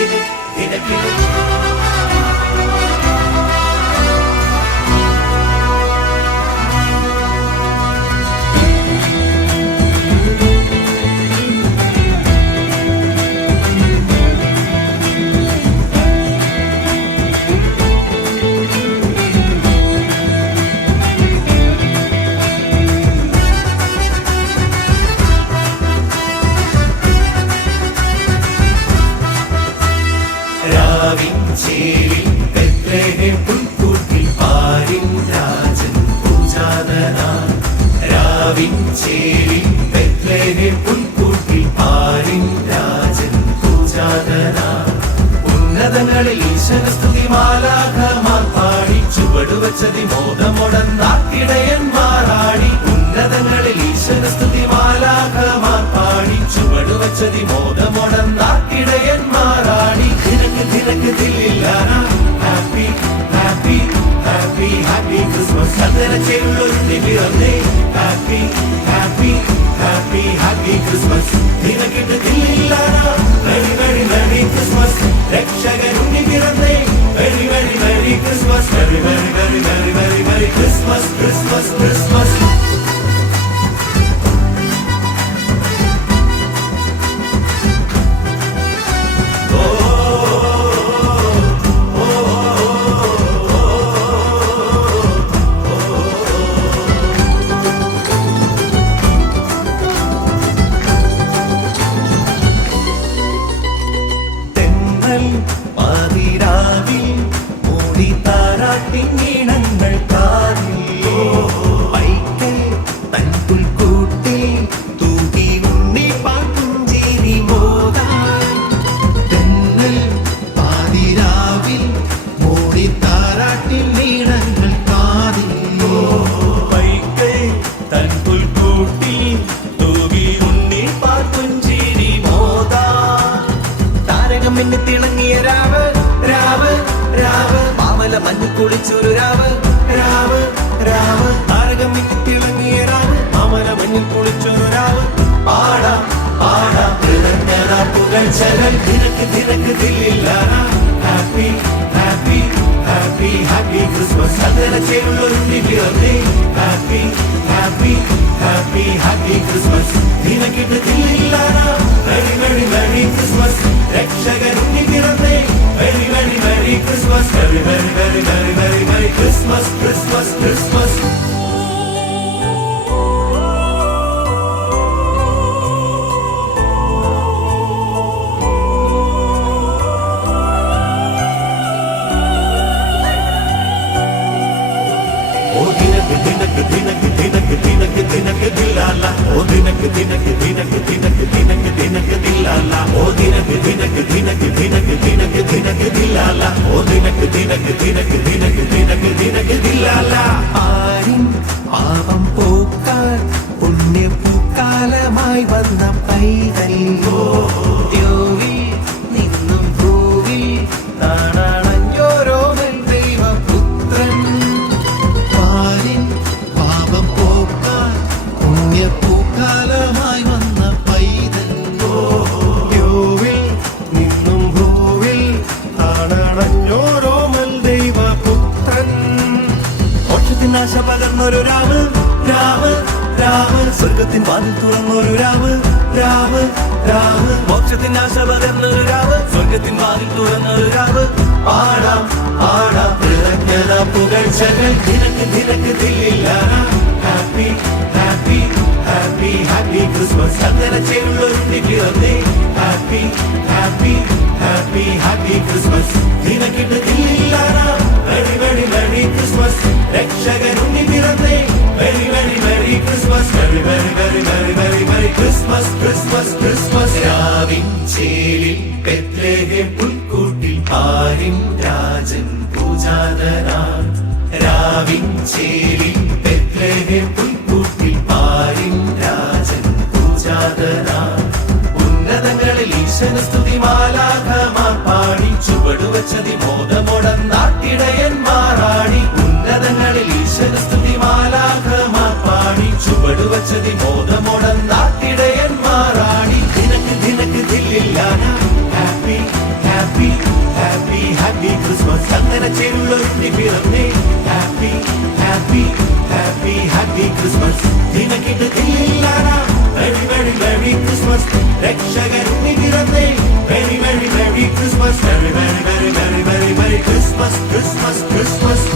كده هنا كده രാവിൻ ചേരി ബെത്ലഹേം പുൽക്കൂട്ടിൽ രാജൻ പൂജാതനാൻ ഉന്നതങ്ങളിൽ ഈശ്വരസ്തുതി മാലാഖമാർ പാടി ചുവടുവച്ചതി മോദമുടന്നാക്കിടയന്മാരാടി ഉന്നതങ്ങളിൽ ഈശ്വരസ്തുതി മാലാഖമാർ പാടി ചുവടുവച്ചതി മോദമുടന്നാക്കിടയന്മാരാടി ദിനക്ക് ദിനക്ക് ദില്ലില്ലാന happy happy happy happy Christmas. ചന്ദന ചേരുള്ളൊരുണ്ടി പിറന്നേ രാവ് മഞ്ഞു കുളിച്ചൊരു രാവ്. രാവ് രാവ്. താരകം മിന്നി തിളങ്ങിയ രാവ്. അമല മഞ്ഞിൽ കുളിച്ചൊരു രാവ്. പാടാം പാടാം. പുകൾ പുകഴ്ചകൾ തിരക്ക് തിരക്ക് ദില്ലില്ല happy happy happy happy Christmas ചന്ദന ചേരുള്ളൊരു പിറന്നേ happy happy happy happy Christmas നിനക്കിട്ട് ദില്ലില്ല கிறிஸ்மஸ் கிறிஸ்மஸ் கிறிஸ்மஸ் தினக்கு தினக்கு தினக்கு தினக்கு தினக்கு தில்லாலா ஓ தினக்கு தினக்கு ആരിൻ പാപം പോക്കാൻ പുണ്യപൂക്കാലമായി വന്ന പൈതൽ പകർന്നൊരു രാവ് രാവ് രാവ് സ്വർഗത്തിൻ വാതിൽ തുറന്നൊരു രാവ് രാവ് രാവ് മോക്ഷത്തിൻ ആശ പകർന്നൊരു രാവ് സ്വർഗത്തിൻ വാതിൽ തുറന്നൊരു രാവ് പാടാം പാടാം. കൃതജ്ഞത പുകഴ്ചകൾ. നിനക്ക് നിനക്ക് ദില്ലില്ല happy happy happy happy Christmas അങ്ങനെ ചേരുള്ളൊരുണ്ടി പൂജാതനാൻ രാവിൻ ചേലിൽ ബെത്ലഹേം പുൽക്കൂട്ടിൽ രാജൻ പൂജാതനാൻ ഉന്നതങ്ങളിൽ ഈശ്വര സ്തുതി മാലാഖമാർ പാടി ചുവടുവച്ചതി മോദമുടന്നാട്ടിടയന്മാരാടി ഉന്നതങ്ങളിൽ ഈശ്വര സ്തുതി മാലാഖമാർ പാടി ചുവടുവച്ചതി മോദമുടന്നാട്ടിടയന്മാരാടി ക്രിസ്മസ് ചന്ദന ചേരുള്ളൊരുത്തി പിറന്നേ happy happy happy happy Christmas നിനക്കിട്ട് തില്ലില്ലാടാ വെരി വെരി വെരി ക്രിസ്മസ് രക്ഷകരുണ്ണി പിറന്നേ very very very Christmas very very very very very very Christmas